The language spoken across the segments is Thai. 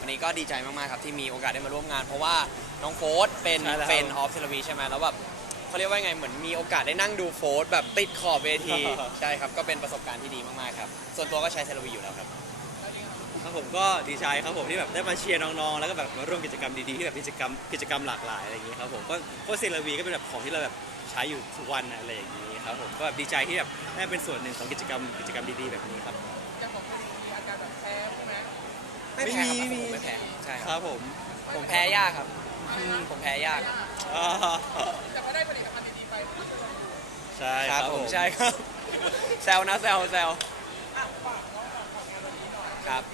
วันนี้ก็ดีใจมากๆครับที่มีโอกาสได้มาร่วมงาน เพราะว่าน้องโฟสเป็นใช่แล้ว เฟนออฟเทเลวีใช่ไหมแล้วแบบเขาเรียกว่าไงเหมือนมีโอกาสได้นั่งดูโฟสแบบติดขอบเวที ใช่ครับก็เป็นประสบการณ์ที่ดีมากๆครับส่วนตัวก็ใช้เทเลวีอยู่แล้วครับ ครับผมก็ดีใจครับผมที่แบบได้มาเชียร์น้องๆ แล้วก็แบบมาร่วมกิจกรรมดีๆที่แบบกิจกรรมกิจกรรมหลากหลายอะไรอย่างนี้ครับผมก็ก็เซราวีก็เป็นแบบของที่เราแบบ ใช้อยู่ทุกวันอะไรอย่างนี้ครับผมก็แบบดีใจที่แบบได้เป็นส่วนหนึ่งของกิจกรรมกิจกรรมดีๆแบบนี้ครับอย่างของคุณมีอาการแบบแพ้ใช่ไหมไม่แพ้ครับไม่มีผมไม่แพ้ครับใช่คครับรับผมผมแพ้ยากครับผมแพ้ยากอ่าแต่ก็ได้ผลิตภัณฑ์ดีๆไปก็จะลองดูใช่คครัรับบผผมมใช่ครับแซวนะแซวแซวอะฝากน้องฝากฝากงานวันนี้หน่อยครับ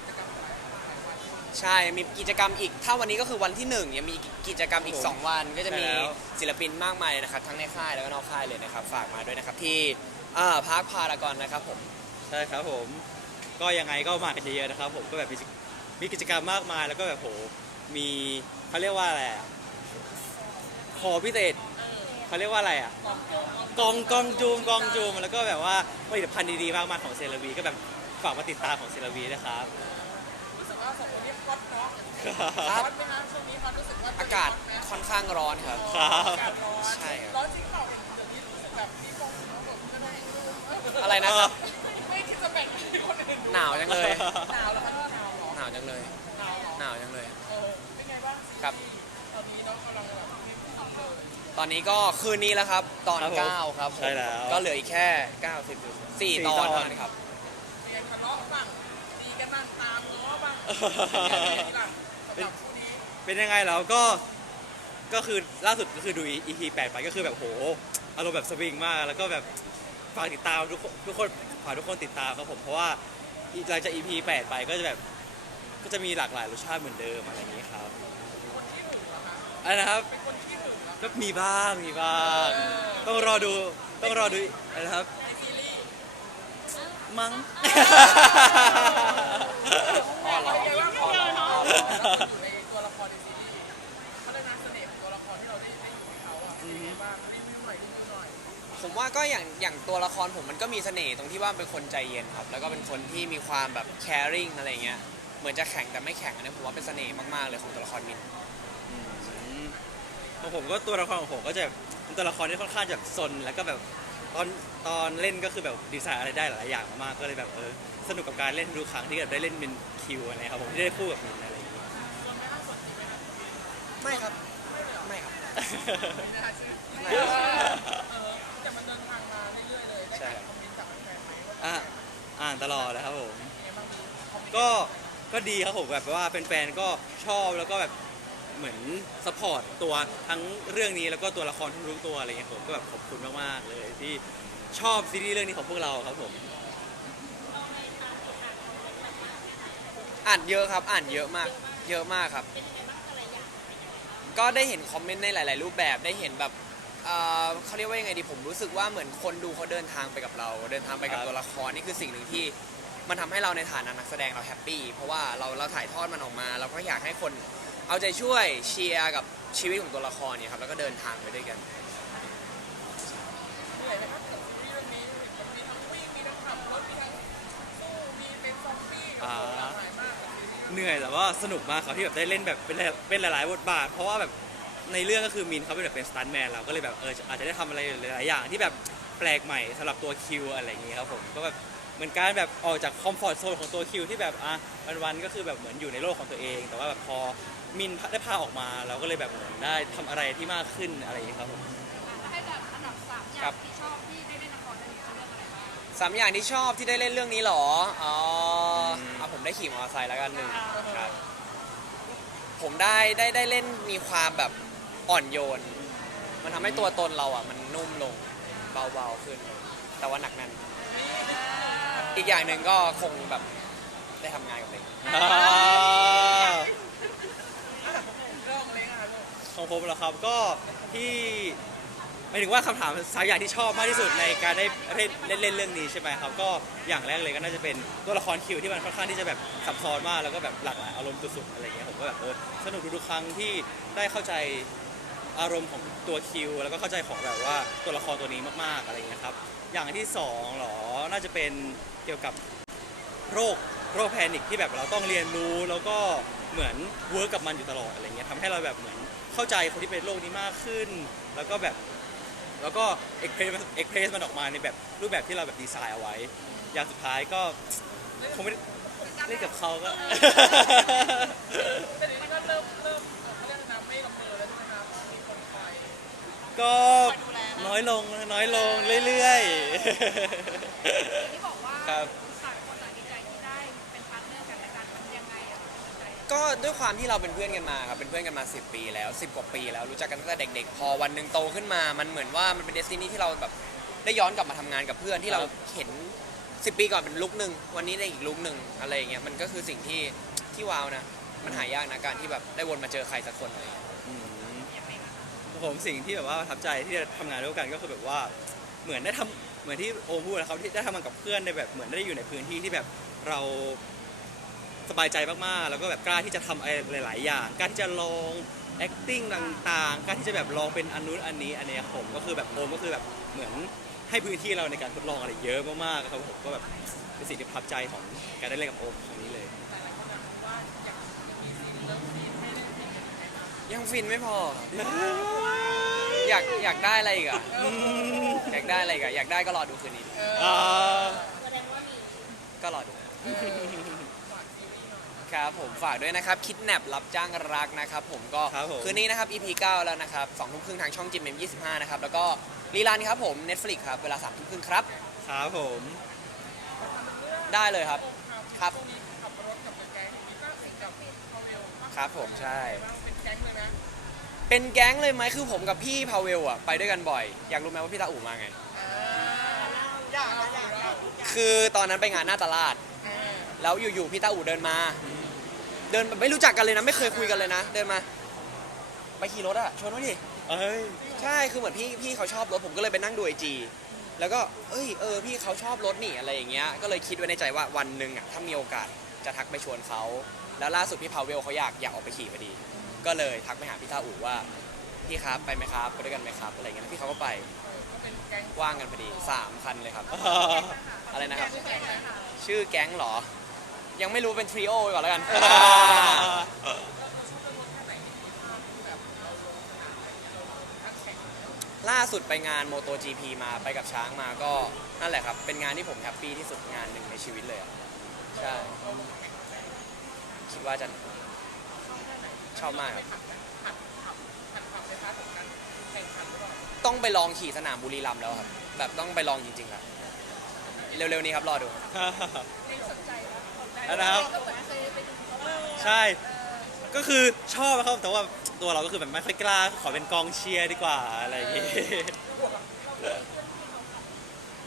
ใช่มีกิจกรรมอีก ถ้าวันนี้ก็คือวันที่หนึ่งยังมีกิจกรรมอีกผม2วัน ก็จะมีใช่แล้วศิลปินมากมายเลยนะครับ ทั้งในค่ายแล้วก็นอกค่ายเลยนะครับ ฝากมาด้วยนะครับที่อ่าพาร์คพารากอนนะครับผมใช่ครับผม ก็ยังไงก็มากันเยอะๆนะครับ ผมก็แบบมีมีกิจกรรมมากมายแล้วก็แบบโหมีเขาเรียกว่าอะไรอะขอพิเศษเขาเรียกว่าอะไรอะกองกองจูมกองจูมแล้วก็แบบว่าผลิตภัณฑ์ดีๆมากๆของเซราวีก็แบบฝากมาติดตามของเซราวีนะครับ รู้สึกว่าสองคนนี้ฮอตเนาะครับฮอตไหมคะช่วงนี้ฮอตรู้สึกว่าอากาศฮตไหมค่อนข้างร้อนครับ ครับอากาศร้อนใช่ครับ ร้อนจริงเปล่าเห็นเดี๋ยวนี้รู้สึกแบบมีฟองน้ำแบบก็ได้อะไรนะครับ ไม่คิดจะแบ่งให้คนอื่นดูหนาวจังเลย หนาวแล้วคะหนาวเหรอหนาวจังเลย หนาวเหรอหนาวจังเลย เออเป็นไงบ้างครับ ตอนนี้น้องกำลังแบบมีผู้ฟังเลยตอนนี้ก็คืนนี้แล้วครับ ตอนครับผม9ครับผมใช่แล้วก็เหลืออีกแค่90สี่4ตอนตอนเท่านั้นครับ เรียนทะเลาะบ้างตีกันบ้างตาม ง้อบ้างเป็นยังไงล่ะสำหรับคู่นี้เป็นยังไงแล้วก็ก็คือล่าสุดก็คือดู EP 8 ไปก็คือแบบโหอารมณ์แบบสวิงมาก แล้วก็แบบฝากติดตามทุกคนทุกคนฝากทุกคนติดตามครับผมเพราะว่าหลังจาก EP 8 ไปก็จะแบบก็จะมีหลากหลายรสชาติเหมือนเดิมอะไรอย่างนี้ครับคนที่หนึ่งเหรอคะอะไรนะครับเป็นคนที่หนึ่งเหรอก็มีบ้างมีบ้าง ต้องรอดูต้องรอดูอะไรนะครับในซีรีส์มั้ง อ๋อเหรอเป็นไงบ้างพอเรา อยู่ในตัวละครในซีรีส์เขาเรียกนะเสน่ห์ของตัวละครที่เราได้ได้อยู่ในเขาอะเป็นไงบ้างรีวิวหน่อยรีวิวหน่อยผมว่าก็อย่างอย่างตัวละครผมมันก็มีเสน่ห์ตรงที่ว่าเป็นคนใจเย็นครับ แล้วก็เป็นคนที่มีความแบบ caring อะไรเงี้ยเหมือนจะแข็งแต่ไม่แข็งอันนี้ผมว่าเป็นเสน่ห์มากๆเลยของตัวละครมิน ของผมก็ตัวละครของผมก็จะเป็นตัวละครที่ค่อนข้างจะซนแล้วก็แบบตอนตอนเล่นก็คือแบบดีไซน์อะไรได้หลายอย่างมากๆก็เลยแบบเออสนุกกับการเล่นทุกครั้งที่แบบได้เล่นเป็นคิวอะไรครับผมที่ได้คู่กับมินอะไรอย่างเงี้ย ไม่ครับ ไม่ครับ ไม่น่าเชื่อไม่เอครับอแต่มันเดินทางมาเรื่อยๆเลย ได้ใช่อ่านคอมเมนต์จากแฟนๆไหมว่าอะอ่านตลอดเลยครับผม เป็นไงบ้างมีคอมเมนต์ก็ก็ดีครับผมแบบว่าเป็นแฟนๆก็ชอบแล้วก็แบบเหมือนสปอร์ตตัวทั้งเรื่องนี้แล้วก็ตัวละครทุกๆตัวอะไรเงี้ยผมก็แบบขอบคุณมากๆเลยที่ชอบซีรีส์เรื่องนี้ของพวกเราครับผมอ่านเยอะครับ อ่านเยอะมาก เยอะมากครับ ก็ได้เห็นคอมเมนต์ในหลาย ๆ รูปแบบได้เห็นแบบเอ่อเขาเรียกว่ายังไงดีผมรู้สึกว่าเหมือนคนดูเขาเดินทางไปกับเรา เดินทางไปกับครับ ตัวละครนี่คือสิ่งหนึ่งที่มันทำให้เราในฐานะนักแสดงเราแฮปปี้เพราะว่าเราเราถ่ายทอดมันออกมา เราก็อยากให้คนเอาใจช่วยเชียร์กับชีวิตของตัวละครเนี่ยครับแล้วก็เดินทางไปด้วยกัน เหนื่อยไหมครับกับซีรีส์เรื่องนี้มันมีทั้งวิ่งมีทั้งขับรถมีทั้งสู้มีเป็นซอมบี้โอ้โหหลากหลายมากกับซีรีส์ เรื่องนี้เหนื่อยแต่ว่าสนุกมากครับที่แบบได้เล่นแบบเป็นหลายเป็นหลาย ๆ บทบาท เพราะว่าแบบในเรื่องก็คือมินเขาเป็นแบบเป็นสตันแมนเราก็เลยแบบเอออาจจะได้ทำอะไรหลาย ๆ อย่างที่แบบแปลกใหม่สำหรับตัวคิวอะไรอย่างงี้ครับผมก็แบบเหมือนการแบบออกจากคอมฟอร์ทโซนของตัวคิวที่แบบอะวัน ๆ ก็คือแบบเหมือนอยู่ในโลกของตัวเอง แต่ว่าแบบพอมินได้พาออกมาเราก็เลยแบบเหมือนได้ทำอะไรที่มากขึ้นอะไรอย่างงี้ครับผมถ้าให้จัดอันดับสามอครัย่างบ ที่ชอบที่ได้เล่นละครเรื่องนี้คือเรื่องอะไรบ้างสามอย่างที่ชอบที่ได้เล่นเรื่องนี้เหรอ อ๋อเอา ผมได้ขี่มอเตอร์ไซค์แล้วกันหนึ่งครับ ผมได้ได้ได้เล่นมีความแบบอ่อนโยน มันทำให้ตัวตนเราอะ มันนุ่มลงเบาๆขึ้น แต่ว่าหนักแน่นอีกอย่างหนึ่งก็คงแบบได้ทำงานกับเด็กอ่าเริ่มเลยค่ะลูกของผมเหรอครับก็ที่ หมายถึงว่าคำถามสามอย่างที่ชอบมากที่สุดในการได้ได้ได้เล่นเรื่องนี้ใช่ไหมครับก็อย่างแรกเลยก็น่าจะเป็นตัวละครคิวที่มันค่อนข้างที่จะแบบซับซ้อนมากแล้วก็แบบหลากหลายอารมณ์สุดๆอะไรอย่างเงี้ยผมก็แบบเออสนุกทุกๆครั้งที่ได้เข้าใจอารมณ์ของตัวคิว แล้วก็เข้าใจของแบบว่าตัวละครตัวนี้มากๆอะไรอย่างเงี้ยครับอย่างที่สองหรอน่าจะเป็นเกี่ยวกับโรคโรคแพนิคที่แบบเราต้องเรียนรู้แล้วก็เหมือนเวิร์กกับมันอยู่ตลอดอะไรเงี้ยทำให้เราแบบเหมือนเข้าใจคนที่เป็นโรคนี้มากขึ้น แล้วก็แบบ แล้วก็เอ็กเพรสเอ็กเพรสมันออกมาในแบบรูปแบบที่เราแบบดีไซน์เอาไว้ อย่างสุดท้ายก็คงไม่ได้เล่นกับเขาก็ แต่เดี๋ยวนี้ก็เริ่มเริ่มเอ่อเขาเรียกอะไรนะไม่ลำเบอแล้วใช่ไหมครับมีคนคอย ก็น้อยลงน้อยลงเรื่อยที่ ก็ด้วยความที่เราเป็นเพื่อนกันมาครับเป็นเพื่อนกันมา 10 ปีแล้ว 10 กว่าปีแล้วรู้จักกันตั้งแต่เด็ก ๆ พอวันหนึ่งโตขึ้นมา มันเหมือนว่ามันเป็นเดสตินีที่เราแบบได้ย้อนกลับมาทำงานกับเพื่อนที่เราเห็น 10 ปีก่อนเป็นลุกหนึ่งวันนี้ได้อีกลุกหนึ่งอะไรอย่างเงี้ยมันก็คือสิ่งที่ที่ว้าวนะมันหายากนะการที่แบบได้วนมาเจอใครสักคนอะไรอย่างเงี้ยๆอืมผมสิ่งที่แบบว่าประทับใจที่ได้ทำงานร่วมกันก็คือแบบว่าเหมือนได้ทำเหมือนที่โอมพูดนะครับที่ได้ทำงานกับเพื่อนในแบบเหมือนได้อยู่ในพื้นที่ที่แบบเรา สบายใจมากๆ แล้วก็แบบกล้าที่จะทำอะไรหลาย ๆ อย่างกล้าที่จะลอง acting ต่างๆกล้าที่จะแบบลองเป็นอันนู้นอันนี้อันเนี้ยผมก็คือแบบโอมก็คือแบบเหมือนให้พื้นที่เราในการทดลองอะไรเยอะมากๆครับผมก็แบบเป็นสิ่งที่ประทับใจของการได้เล่นกับโอมครั้งนี้เลย ยังฟินไม่พอครับอยากอยากได้อะไรอีกอะอยากได้อะไรอีกอะอยากได้ก็รอดูคืนนี้ อ่าก็รอดู ครับผมฝากด้วยนะครับคิดแนบรับจ้างรักนะครับผมก็ครับผม คืนนี้นะครับ EP 9 แล้วนะครับ2ทุ่มครึ่งทางช่องจิมเมม25นะครับแล้วก็รีลันครับผม Netflix ครับเวลา3ทุ่มครึ่งครับ ครับผม ได้เลยครับ ครับช่วงนี้ขับรถกับแก๊งมีก็สิกับพาเวลครับผมใช่บ้างเป็นแก๊งเลยนะเป็นแก๊งเลยไหมคือผมกับพี่พาเวลอะไปด้วยกันบ่อย อยากรู้ไหมว่าพี่ตาอู่มาไงอยากอยากอยากคือตอนนั้นไปงานหน้าตลาด แล้วอยู่ๆพี่ตาอู่เดินมา เดินแบบไม่รู้จักกันเลยนะไม่เคยคุยกันเลยนะ เดินมา ไปขี่รถอะชวนมาดิเอ้ยใช่คือเหมือนพี่พี่เขาชอบรถผมก็เลยไปนั่งดูไอจีแล้วก็เอ้ยเออพี่เขาชอบรถนี่อะไรอย่างเงี้ยก็เลยคิดไว้ในใจว่าวันหนึ่งอะถ้ามีโอกาสจะทักไปชวนเขาแล้วล่าสุดพี่พาวเวลเขาอยากอยากออกไปขี่พอดี ก็เลยทักไปหาพี่ตาอู่ว่าพี่ครับไปไหมครับไปด้วยกันไหมครับอะไรเงี้ยพี่เขาก็ไปก็เป็นแก๊งว่างกันพอดีสามคันเลยครับอ่าอะไรนะครับ ชื่อแก๊งเหรอ ยังไม่รู้เป็นทริโอไปก่อนแล้วกัน ล่าสุดไปงาน MotoGP มาไปกับช้างมาก็นั่นแหละครับ เป็นงานที่ผมแฮปปี้ที่สุดงานหนึ่งในชีวิตเลยอะใช่ คิดว่าจะชอบมากครับ ต้องไปลองขี่สนามบุรีรัมย์แล้วครับ แบบต้องไปลองจริงๆครับ เร็วๆนี้ครับรอดูนะครับ ใช่ ก็คือชอบนะครับแต่ว่าตัวเราก็คือแบบไม่ค่อยกล้าขอเป็นกองเชียร์ดีกว่าอะไรอย่างงี้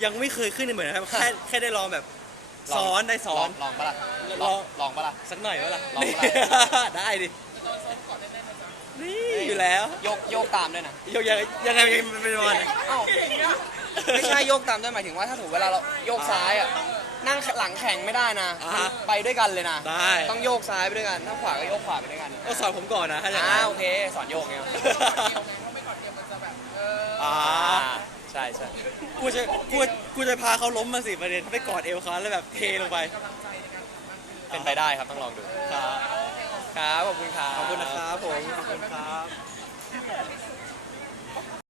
ยังไม่เคยขึ้นเหมือนนะครับแค่แค่ได้ลองแบบลอง ซ้อนได้ซ้อน ลองปะล่ะลองลองปะล่ะ สักหน่อยวะล่ะลองปะล่ะ ได้ดินี่อยู่แล้วโยกโยกตามด้วยนะยกยังยังไงยังเป็นประมาณไหนเอ้าไม่ใช่โยกตามด้วยหมายถึงว่าถ้าถูกเวลาเราโยกซ้ายอะ นั่งหลังแข่งไม่ได้นะ อ่าฮะไปด้วยกันเลยนะ ได้ ต้องโยกซ้ายไปด้วยกัน ถ้าขวาก็โยกขวาไปด้วยกันก็สอนผมก่อนนะถ้าอย่างอ่านั้นโอเค สอนโยกไงไม่ก่อนเตรียมมันจะแบบเอออ่าอ่าใช่ใช่กูจะกูกูจะพาเขาล้มมาสิประเด็นไปกอดเอวเขาแล้วแบบเทลงไปเป็นไปได้ครับต้องลองดู ครับ ครับ ขอบคุณครับ ขอบคุณนะครับผม ขอบคุณครับ